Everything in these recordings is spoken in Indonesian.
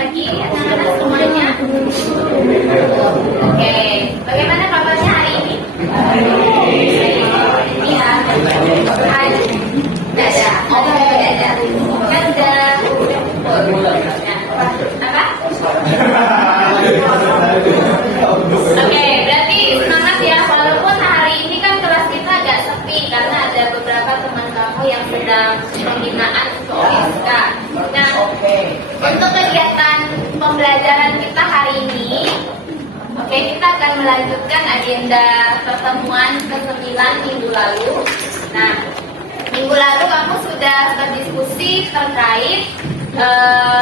pagi anak-anak semuanya. Oke, bagaimana kabarnya hari ini? Iya, ada. Oke, ada. Apa? Oke, berarti semangat ya. Walaupun hari ini kan kelas kita agak sepi karena ada beberapa teman kamu yang sedang pembinaan untuk OSK. Nah, untuk kegiatan pembelajaran kita hari ini, oke, kita akan melanjutkan agenda pertemuan ke-9 minggu lalu. Nah, minggu lalu kamu sudah berdiskusi terkait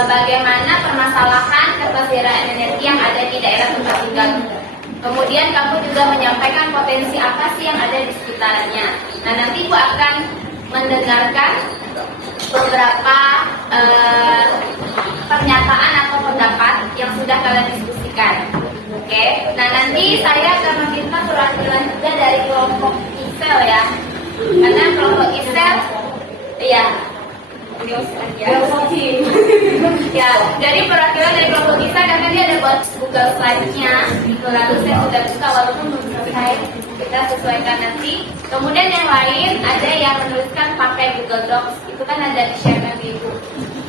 bagaimana permasalahan ketersediaan energi yang ada di daerah tempat tinggalmu. Kemudian kamu juga menyampaikan potensi apa sih yang ada di sekitarnya. Nah, nanti Ibu akan mendengarkan beberapa pernyataan atau pendapat yang sudah kalian diskusikan. Oke, nah nanti saya akan meminta perwakilan juga dari kelompok ISEL ya, karena kelompok ISEL, ya, ya, jadi perwakilan dari kelompok ISEL karena dia ada buat Google Slide-nya, lalu saya sudah buka walaupun belum selesai, kita sesuaikan nanti. Kemudian yang lain ada yang menuliskan pakai Google Docs, itu kan ada di share di Ibu.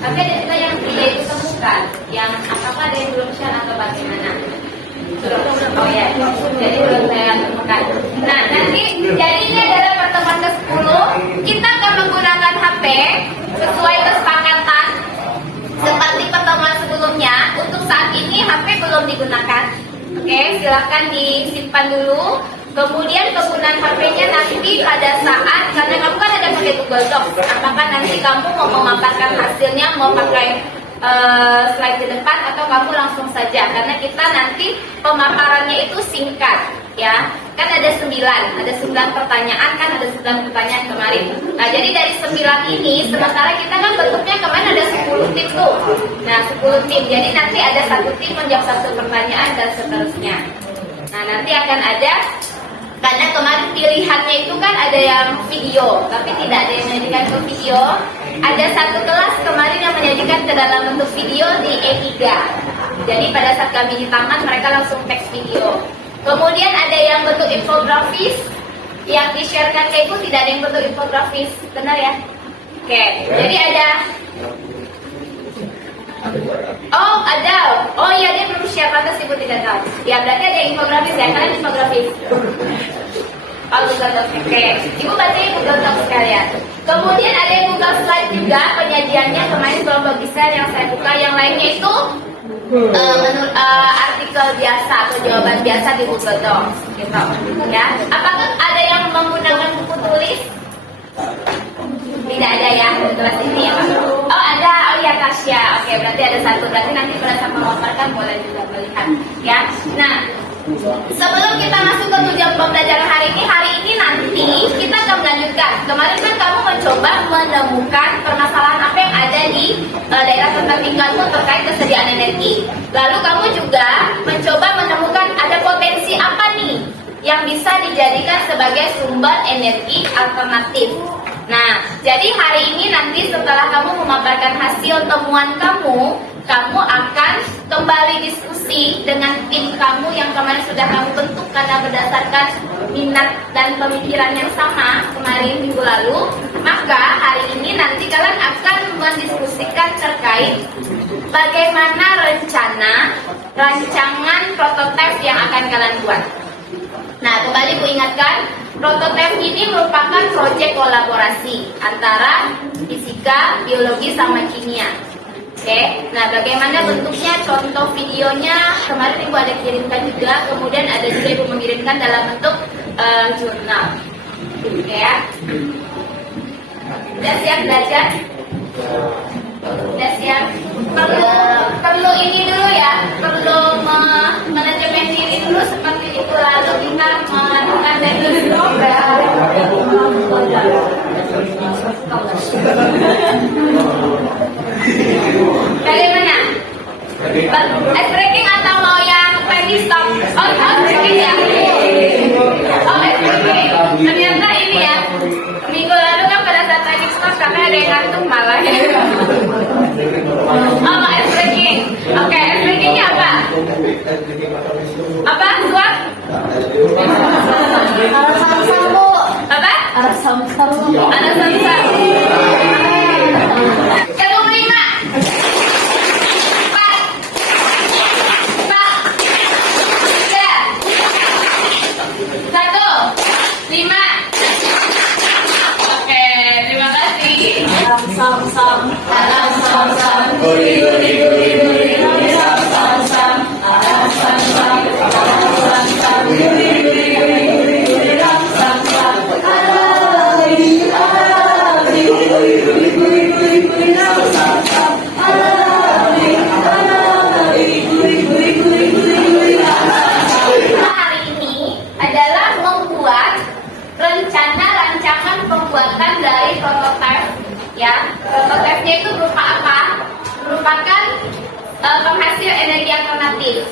Tapi ada juga yang tidak itu temukan, yang apakah ada yang belum share atau bagaimana? Oh ya, jadi belum saya temukan. Nah, nanti jadi ini adalah pertemuan ke-10. Kita akan menggunakan HP sesuai kesepakatan seperti pertemuan sebelumnya. Untuk saat ini HP belum digunakan. Oke, silakan disimpan dulu. Kemudian penggunaan HP-nya nanti pada saat, karena kamu kan ada pakai Google Docs, apakah nanti kamu mau memaparkan hasilnya, mau pakai slide di depan atau kamu langsung saja, karena kita nanti pemaparannya itu singkat ya, kan ada 9 pertanyaan, kan ada 9 pertanyaan kemarin. Nah, jadi dari 9 ini sementara kita kan bentuknya kemarin ada 10 tim tuh. Nah, 10 tim, jadi nanti ada 1 tim menjawab 1 pertanyaan dan seterusnya. Nah, nanti akan ada, karena kemarin pilihannya itu kan ada yang video, tapi tidak ada yang menyajikan ke video. Ada 1 kelas kemarin yang menyajikan ke dalam bentuk video di E3. Jadi pada saat kami di taman mereka langsung teks video. Kemudian ada yang bentuk infografis, yang di-sharekan ke Ibu tidak ada yang bentuk infografis, benar ya? Oke, jadi ada. Oh, ada. Oh iya, dia belum share, pantas Ibu tidak tahu. Ya, berarti ada infografis ya, kalian infografis. Oh, Google Docs. Oke, Ibu baca Google Docs sekalian. Kemudian ada yang Google Slide juga penyajiannya kemarin kelompok besar yang saya buka. Yang lainnya itu artikel biasa atau jawaban biasa di Google Docs, gitu. Ya, apakah ada yang menggunakan buku tulis? Tidak ada ya, kelas ini ya. Oh ada, oh ya Tasya. Oke, berarti ada 1. Berarti nanti pada saat memaparkan boleh juga melihat ya. Nah, sebelum kita masuk ke tujuan pembelajaran hari ini nanti kita akan melanjutkan. Kemarin kan kamu mencoba menemukan permasalahan apa yang ada di daerah tempat tinggalmu terkait kesediaan energi. Lalu kamu juga mencoba menemukan ada potensi apa nih yang bisa dijadikan sebagai sumber energi alternatif. Nah, jadi hari ini nanti setelah kamu memaparkan hasil temuan kamu akan kembali diskusi dengan tim kamu yang kemarin sudah kamu bentuk karena berdasarkan minat dan pemikiran yang sama kemarin minggu lalu. Maka hari ini nanti kalian akan mendiskusikan terkait bagaimana rancangan prototipe yang akan kalian buat. Nah, kembali ku ingatkan, prototipe ini merupakan proyek kolaborasi antara fisika, biologi, sama kimia. Oke, nah bagaimana bentuknya, contoh videonya kemarin Ibu ada kirimkan juga, kemudian ada juga Ibu mengirimkan dalam bentuk jurnal. Oke ya. Udah siap belajar? Udah siap? Perlu ini dulu ya, perlu manajemen diri dulu seperti itu, lalu kita melakukan teknik bagaimana? Ice breaking atau mau yang tadi stop? Oh, ice breaking ya? Oh, ice breaking. Ternyata ini ya, minggu lalu kan pada saat tadi stop karena ada yang ngantuk malah ya. Oh, ice breaking. Oke, SPG-nya apa? Apa? Suap? Ada samsam, Bu. Apa? Ada samsam. Ada samsam. Yang nomor 5. Empat. Tiga. 1. 5. Oke, terima kasih. Samsam. Ada samsam. Guri guri guri guri guri samsam. Ada samsam. Samsam guri guri guri guri guri samsam. Ada guri guri guri guri guri guri samsam. Ada guri guri guri guri samsam. Hari ini adalah membuat rencana rancangan pembuatan dari prototipe. Ya, prototipe-nya itu berupa apa? Merupakan penghasil energi alternatif.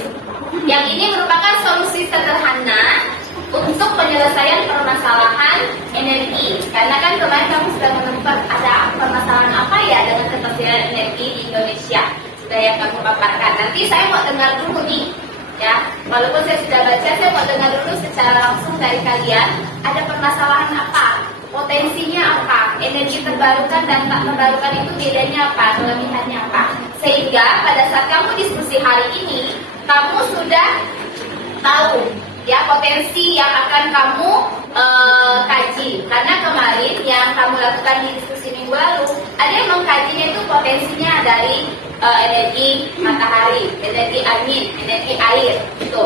Yang ini merupakan solusi sederhana untuk penyelesaian permasalahan energi. Karena kan kemarin kamu sudah menemukan ada permasalahan apa ya dengan ketersediaan energi di Indonesia. Sudah yang kamu paparkan. Nanti saya mau dengar dulu nih. Ya, walaupun saya sudah baca, saya mau dengar dulu secara langsung dari kalian ada permasalahan apa, potensinya apa, energi terbarukan dan tak terbarukan itu bedanya apa, kelebihannya apa, sehingga pada saat kamu diskusi hari ini kamu sudah tahu ya potensi yang akan kamu kaji. Karena kemarin yang kamu lakukan di diskusi minggu lalu ada yang mengkajinya itu potensinya dari energi matahari, energi angin, energi air, itu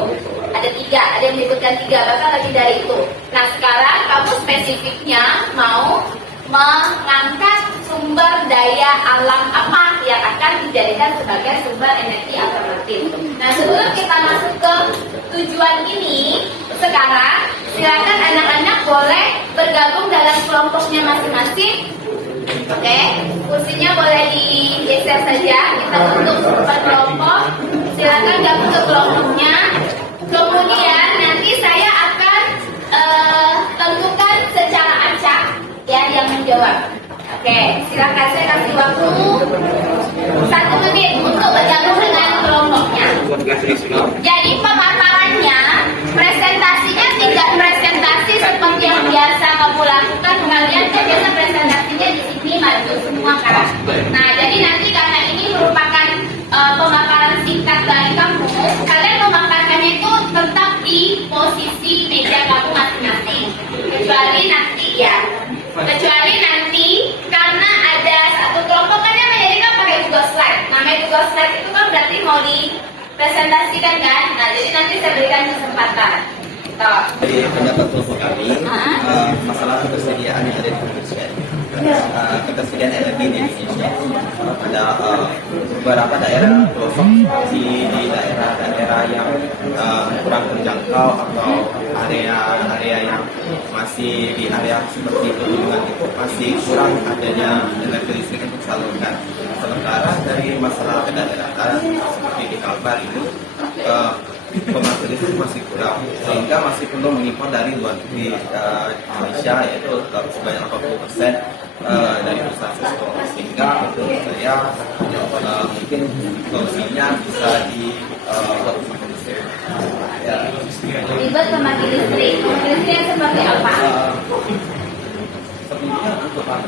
ada 3, ada yang menyebutkan 3, bahkan lebih dari itu. Nah sekarang kamu spesifiknya mau mengangkat sumber daya alam apa yang akan dijadikan sebagai sumber energi alternatif. Nah sebelum kita masuk ke tujuan ini, sekarang silakan anak-anak boleh bergabung dalam kelompoknya masing-masing. Oke, kursinya boleh digeser saja. Kita bentuk per kelompok. Silakan gabung ke kelompoknya. Kemudian nanti saya akan tentukan secara acak ya yang menjawab. Oke, silakan saya kasih waktu 1 menit untuk bergabung dengan kelompoknya. Jadi pemaparannya, presentasinya tidak presentasi seperti yang biasa kamu lakukan. Kalian kan biasa presentasinya di sini maju semua kan. Nah, jadi nanti karena ini merupakan pemaparan singkat dari kamu, kalian memaparkannya itu tetap di posisi meja kamu masing-masing. Kecuali nanti karena ada satu kelompok kan yang menjadikan pakai Google Slide. Namanya Google Slide itu kan berarti mau dipresentasikan kan. Nah, jadi nanti saya berikan kesempatan. Jadi pendapat kelompok kami masalah ketersediaan yang ada di Indonesia. Ketersediaan energi di Indonesia ada beberapa daerah pelosok di daerah-daerah yang kurang terjangkau atau area yang masih di area seperti pegunungan itu masih kurang adanya energi listrik untuk salurkan. Sementara dari masalah kedaruratan seperti di Kalbar itu pembangkit listrik masih kurang, sehingga masih perlu mengimpor dari luar negeri Malaysia, yaitu sebanyak 80% dari perusahaan Cisco. Sehingga menurut saya mungkin solusinya bisa dibuat pembangkit listrik. Dibuat pembangkit listrik. Pembangkit listrik yang seperti apa? Sebelumnya untuk kan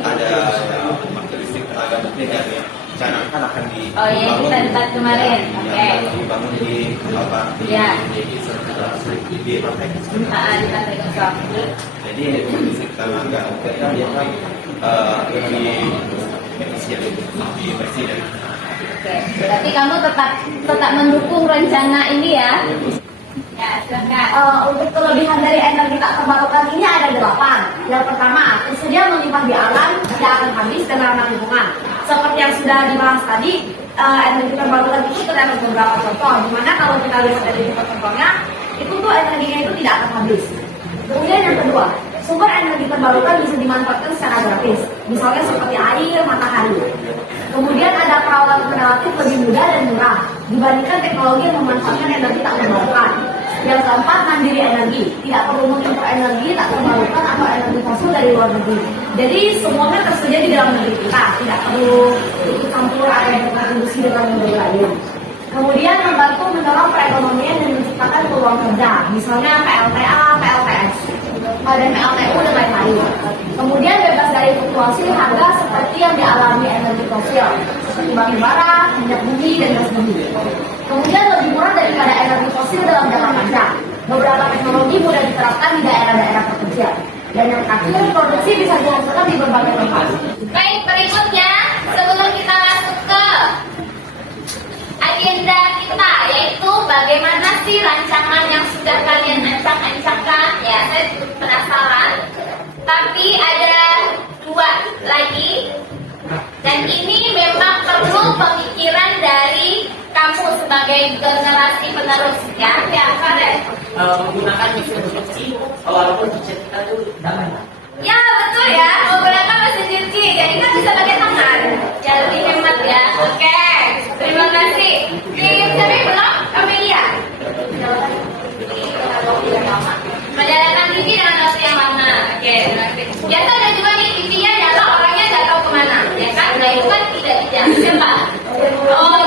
ada pembangkit listrik tenaga nuklir dari China kan akan dibangun. Oh iya, kita debat kemarin. Oke. Dibangun di apa? Ya. Di Pantai Kosong. Di Pantai Kosong. Jadi listrik tenaga nuklir kan dia kan lebih efisien, lebih bersih dari. Oke. Tapi kamu tetap mendukung rencana ini ya? Ya, silakan. Untuk kelebihan dari energi tak terbarukan ini ada 8. Yang pertama, tersedia melimpah di alam, tidak akan habis dan ramah lingkungan. Seperti yang sudah dibahas tadi, energi terbarukan itu terdapat beberapa contoh. Dimana kalau kita lihat dari contohnya, itu tuh energinya itu tidak akan habis. Kemudian yang kedua, sumber energi terbarukan bisa dimanfaatkan secara gratis, misalnya seperti air, matahari. Kemudian ada perawatan relatif lebih mudah dan murah dibandingkan teknologi yang memanfaatkan energi tak terbarukan. Yang keempat, mandiri energi. Tidak perlu mengimpor energi tak terbarukan atau energi fosil dari luar negeri. Jadi semuanya tersedia di dalam negeri kita, tidak perlu ikut campur atau berkontribusi dengan negeri lain. Kemudian membantu mendorong perekonomian dan menciptakan peluang kerja, misalnya PLTA, PLTS, dan PLTU dan lain-lain. Kemudian bebas dari fluktuasi harga seperti yang dialami energi fosil, seperti batu bara, minyak bumi, dan gas bumi. Kemudian lebih murah daripada energi fosil dalam jangka panjang. Beberapa teknologi mudah diterapkan di daerah-daerah terpencil. Dan yang terakhir, produksi bisa dilakukan di berbagai tempat. Baik, berikutnya sebelum kita masuk ke agenda kita, yaitu bagaimana sih rancangan yang sudah kalian ancang-ancangkan. Ya, saya penasaran. Tapi ada dua lagi, dan ini memang perlu pemikiran dari kamu sebagai generasi penerus, ya, Karen. Menggunakan mesin cuci walaupun cuci kita itu tangan. Ya, betul ya, menggunakan mesin cuci, jadi kan bisa pakai tangan. Ya, lebih hemat ya. Oke, terima kasih. Tim tapi belum, Amelia. Menjalankan TV dengan waktu yang lama. Oke, terima kasih. Biasa ada juga nih TV-nya nyala, orangnya nggak tahu kemana, ya kan? Nah itu kan tidak siapa? Oh,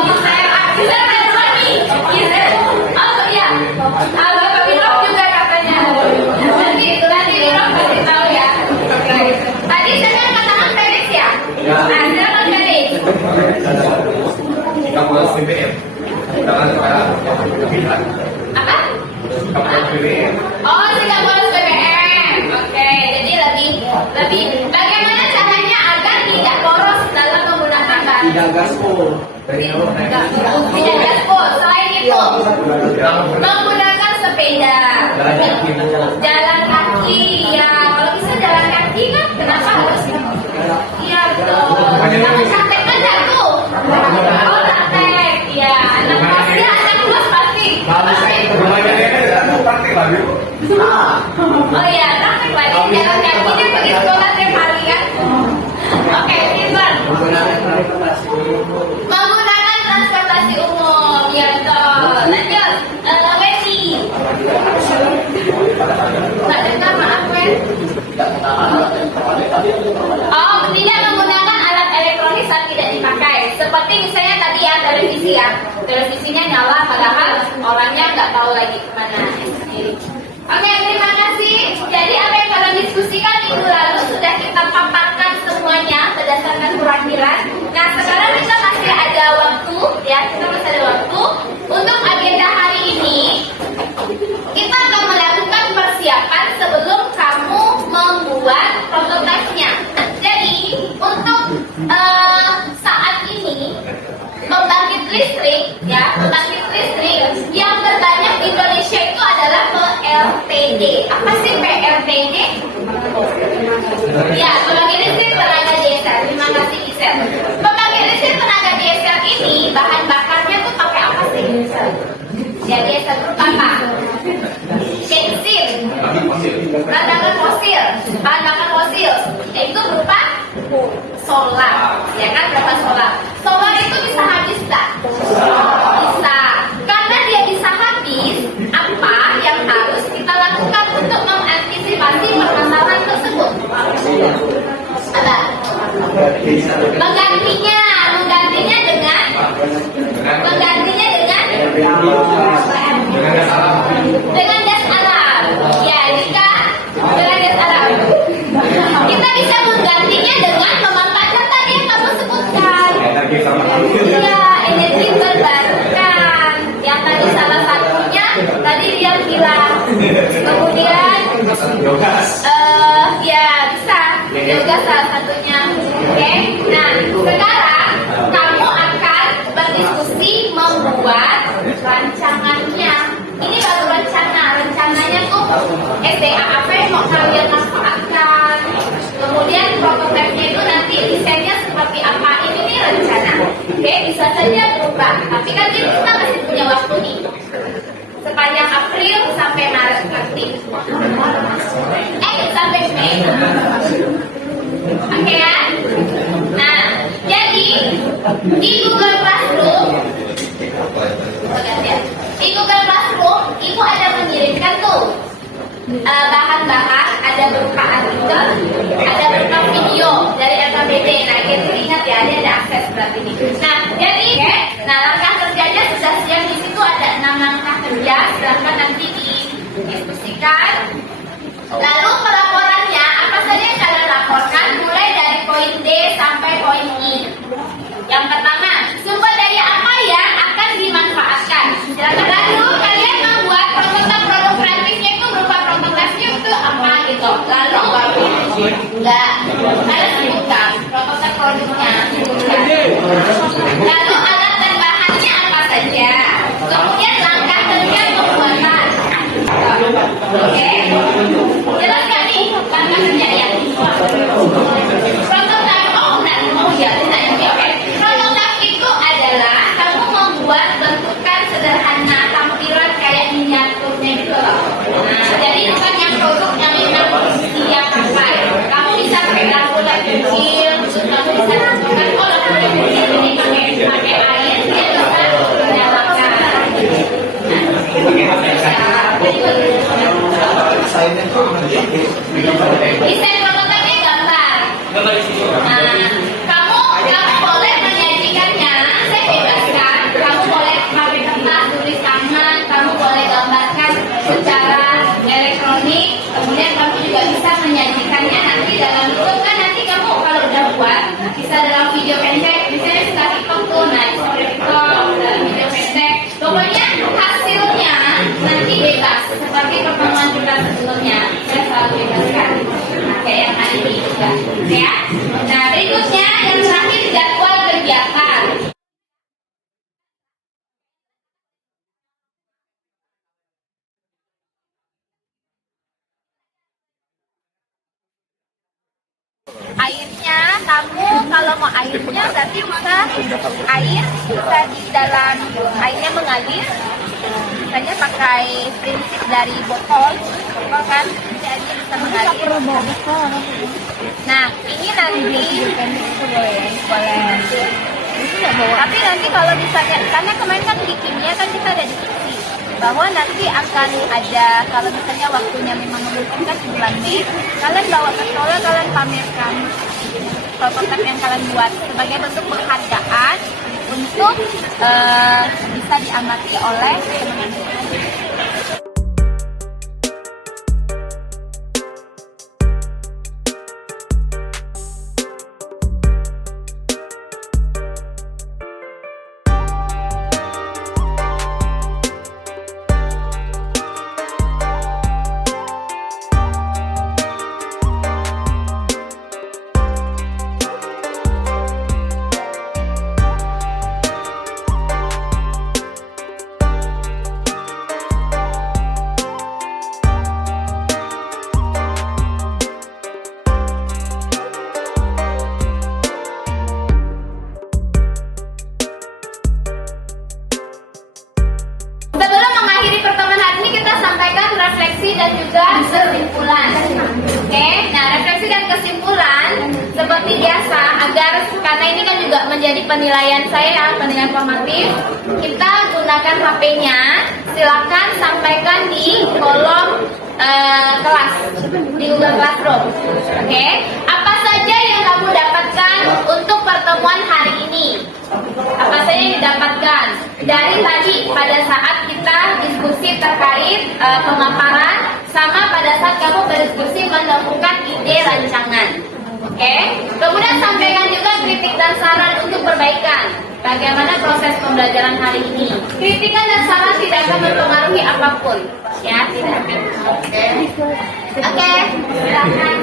Gisel ada dua nih. Gisel. Oh iya. Bapak Wilok juga katanya. Nanti Wilok pasti tahu ya. Oke. Tadi saya katakan Felix ya. Nah, silakan Felix. Kapal BBM. Apa? Kapal BBM. Oh, 30 BBM. Oke, jadi lebih bagaimana caranya agar tidak boros dalam menggunakan bahan? Tidak gaspol. Tidak gaspol. Selain itu, menggunakan sepeda, jalan kaki. Ya, kalau bisa jalan kaki kan, kenapa harus? Iya betul. Kamu praktek aja tuh. Oh praktek. Ya, anak kelas ya, anak kelas pasti. Oh iya, praktek lagi. Jalan kakinya pergi sekolah tiap hari kan. Oke, Silvan. Menggunakan transportasi umum. Ya betul. Lanjut, Wendy. Nggak dengar, maaf Wen. Oh, tidak menggunakan alat elektronik saat tidak dipakai. Seperti misalnya tadi ya, televisi ya. Televisinya nyala padahal orangnya nggak tahu lagi kemana. Oke, terima kasih. Jadi apa yang kalian diskusikan minggu lalu sudah kita paparkan semuanya berdasarkan perwakilan. Nah, sekarang kita masih ada waktu, ya, kita masih ada waktu untuk agenda hari ini. Kita akan melakukan persiapan sebelum kamu membuat prototipenya. Jadi, untuk saat ini pembangkit listrik, ya, pembangkit listrik yang terbanyak di Indonesia itu adalah PLTD. Apa sih PLTD? Ya, pembangkit listrik tenaga diesel. Terima kasih Gisel. Pembangkit listrik tenaga diesel ini bahan bakarnya tuh pakai apa sih? Ya, diesel berupa apa? Bensin, bahan bakar fosil, itu berupa solar, ya kan, berapa solar? Solar itu bisa habis tak? Bisa. Karena dia bisa habis, apa yang harus kita lakukan untuk mengantisipasi permasalahan tersebut? Apa? Menggantinya dengan gas alam. Ya, jika dengan gas alam, kita bisa menggantinya dengan memanfaatkan tadi yang kamu sebutkan. Iya, energi terbarukan. Yang tadi salah satunya tadi dia bilang. Kemudian ya bisa biogas salah satunya. Oke. Nah, sekarang kamu akan berdiskusi membuat rancangannya. Ini baru rencananya tuh SDA apa yang mau kalian manfaatkan. Kemudian prototipenya itu nanti desainnya seperti apa. Ini nih rencana. Oke, bisa saja berubah. Tapi kan kita masih punya waktu nih. Sepanjang April sampai Maret nanti. Sampai Mei. Oke ya? Nah, jadi di Google Classroom, Ibu ada bahan-bahan, ada berupa artikel, ada berupa video dari LKBD. Nah, itu ingat ya, dia ada akses berarti ini. Nah, jadi, langkah kerjanya sudah siap di situ ada 6 langkah kerja, silahkan nanti didiskusikan. Lalu pelaporannya apa saja yang kalian laporkan mulai dari poin D sampai poin I. Yang pertama, sumber daya apa yang akan dimanfaatkan? Silakan. Lalu kalian membuat prototipe produk kreatifnya itu berupa prototipenya itu apa gitu. Lalu enggak, kalian sebutkan prototipe produknya. Lalu alat dan bahannya apa saja. Kemudian langkah kerja pembuatan. Oke, jelas nggak nih langkah kerja ya? Prototipe, oh ya, oke. Prototipe itu adalah kamu membuat bentukan sederhana, tampilan kayak miniaturnya gitu loh. Nah, jadi bukan yang produk yang memang siap pakai. Kamu bisa pakai lampu kecil, terus kamu bisa tentukan lampu kecil ini pakai air, dia bisa menyalakan. Desain prototipenya gambar. Nah, kamu boleh menyajikannya, saya bebaskan. Kamu boleh pakai kertas, tulis tangan, kamu boleh gambarkan secara elektronik. Kemudian kamu juga bisa menyajikannya nanti dalam bentuk kan nanti kamu kalau udah buat bisa dalam video pendek. Misalnya suka TikTok tuh, nah seperti TikTok dalam video pendek. Pokoknya hasilnya nanti bebas seperti pertemuan kita sebelumnya. Saya selalu bebaskan. Nah, kayak yang hari ini juga, ya. Nah, berikutnya yang terakhir jadwal kegiatan. Airnya, kamu kalau mau airnya berarti bisa air bisa di dalam airnya mengalir. Misalnya pakai prinsip dari botol kan, jadi bisa mengalir. Nah, ini nanti boleh. Tapi nanti kalau misalnya, karena kemarin kan di kimia kan kita ada diskusi bahwa nanti akan ada, kalau misalnya waktunya memang memungkinkan di bulan Mei, kalian bawa ke sekolah, kalian pamerkan prototipe yang kalian buat sebagai bentuk penghargaan untuk bisa diamati oleh teman-teman. Sebelum mengakhiri pertemuan hari ini, kita sampaikan refleksi dan juga kesimpulan. Oke, nah refleksi dan kesimpulan seperti biasa, agar karena ini kan juga menjadi penilaian saya, penilaian formatif, kita gunakan HP-nya. Silakan sampaikan di kolom kelas di Google Classroom. Oke, apa saja yang kamu dapatkan untuk pertemuan hari ini? Apa saja yang didapatkan dari tadi pada saat kita diskusi terkait pemaparan, sama pada saat kamu berdiskusi menemukan ide rancangan. Oke, kemudian sampaikan juga kritik dan saran untuk perbaikan. Bagaimana proses pembelajaran hari ini? Kritikan dan saran tidak akan mempengaruhi apapun, ya, tidak akan. Oke, silakan.